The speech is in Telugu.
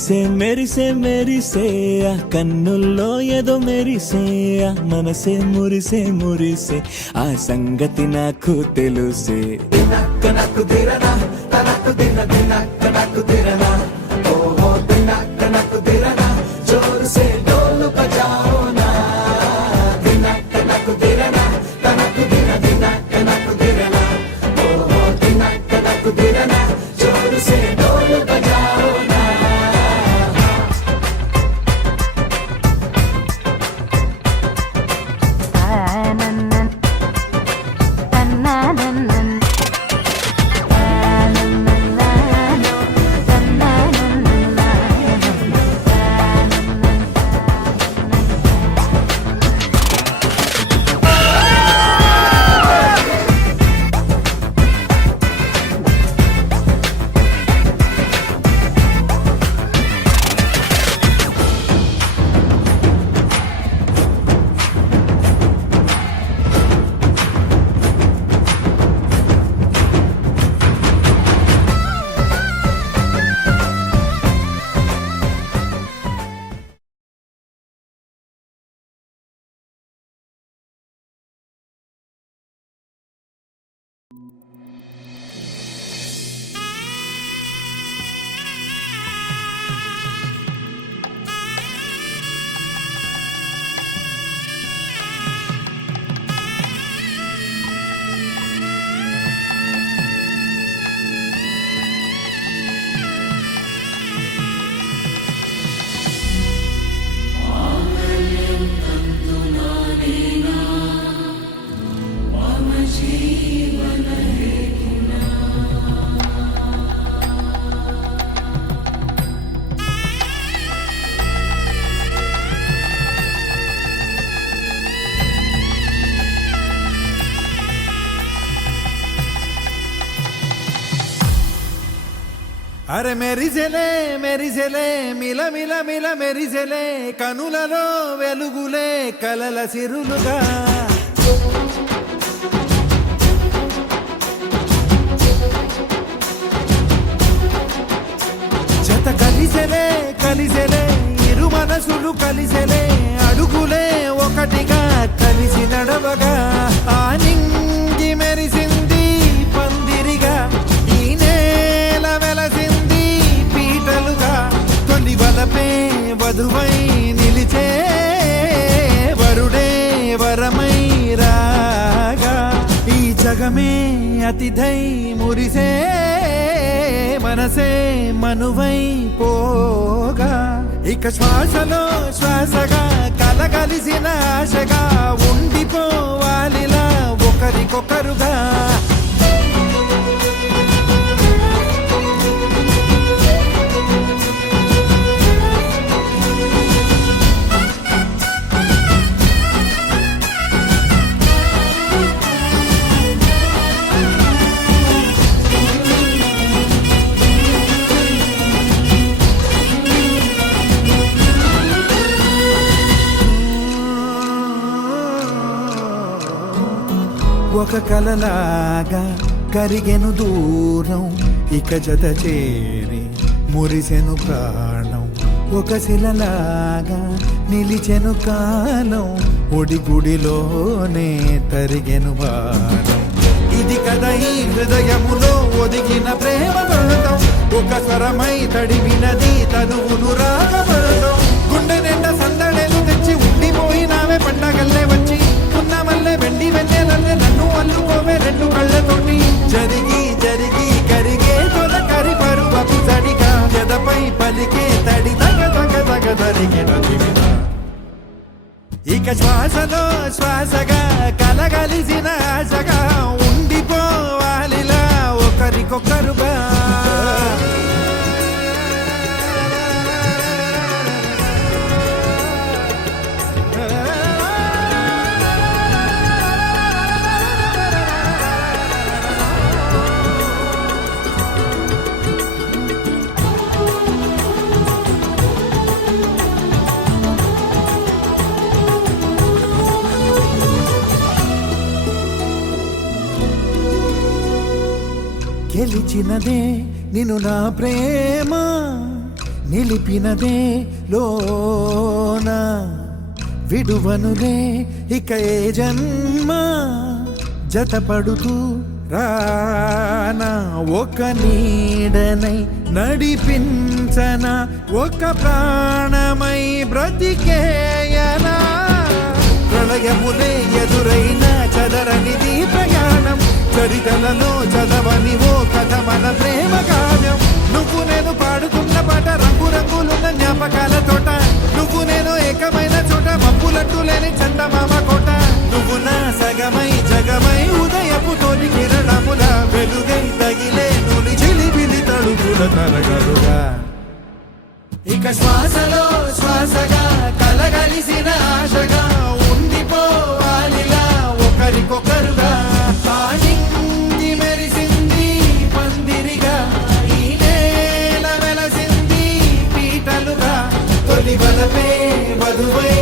మెరిసే మెరిసే మెరిసే ఆ కన్నుల్లో ఏదో మెరిసే ఆ మనసే మురిసే మురిసే ఆ సంగతి నాకు తెలుసే దినక్క నాకు దిరనా తనకు దిన దినక్క నాకు దిరనా ఓహో దినక్క నాకు దిరనా జోర్ సే డోలు బజాओ నా దినక్క నాకు దిరనా తనకు దిన దినక్క నాకు దిరనా ఓహో దినక్క నాకు దిరనా జోర్ సే డోలు బజాओ నా అరే మెరిసెలే మెరిసెలే మిల మిల మిల మెరిసెలే కనులలో వెలుగులే కలల సిరులుగా జత కలిసెలే కలిసెలే ఇరు మనసులు కలిసెలే అడుగులే ఒకటిగా కలిసి నడవగా ఆ నింగి మెరిసింది పందిరిగా ఈ నేల వెలసింది పీటలుగా తొలి వలపే వధువై నిలిచే వరుడే వరమై రాగా ఈ జగమే అతిథై మురిసే మనసే మనువై పోగా ఇక శ్వాసలో శ్వాసగా కలగలిసిన ఆశగా ఉండిపోవాలిలా ఒకరికొకరుగా ఒక కలలాగా కరిగెను దూరం ఇక జత చేరి మురిసెను ప్రాణం ఒక శిలలాగా నిలిచెను కాలం ఒడిగుడిలోనే తరిగెను వారం ఇది కదా ఈ హృదయములో ఒదిగిన ప్రేమ పడతాం ఒక స్వరమై తడివినది తనువును రాగపడతాం గుండె నిండా సందడేలు తెచ్చి ఉండిపోయినావే పండగల్లే వచ్చి మల్లె వెండి వెన్నెలల్లే నన్ను అల్లుకోవే రెండు కళ్ళతోటి జరిగి జరిగి కరిగే తొల కరి పరువపు సడిగా జదపై పలికే తడి తగ తగ తగ తరిగిన దివిన ఇక శ్వాసలో శ్వాసగా కలగలిసిన ఆశగా ఉండిపోవాలిలా ఒకరికొకరుగా గెలిచినదే నిన్ను నా ప్రేమ నిలిపినదే లోన విడువనులే ఇక ఏ జన్మ జతపడుతూ రానా ఒక నీడనై నడిపించన ఒక ప్రాణమై బ్రతికేయనా ప్రళయములే ఎదురైన చదరనిది ప్రయాణం చరితలలో చదవని ఓ కథ మన ప్రేమ కావ్యం నువ్వు నేను పాడుతున్న పాట రంగు రంగులున్న జ్ఞాపకాల తోట నువ్వు నేను ఏకమైన చోట మప్పులట్టు లేని చందమామ కోట నువ్వు నా సగమై జగమై ఉదయపు తోని కిరణముల వెలుగై తగిలే నుని చిలిబిలి తడుపుల తరగలుగా ఇక శ్వాసలో శ్వాసగా కలగలిసిన ఆశగా ఉండిపోవాలిలా ఒకరికొకరుగా పాడింది మెరిసింది పందిరిగా ఈ నేల వెలసింది పీటలుగా తొలి వలపే వధువై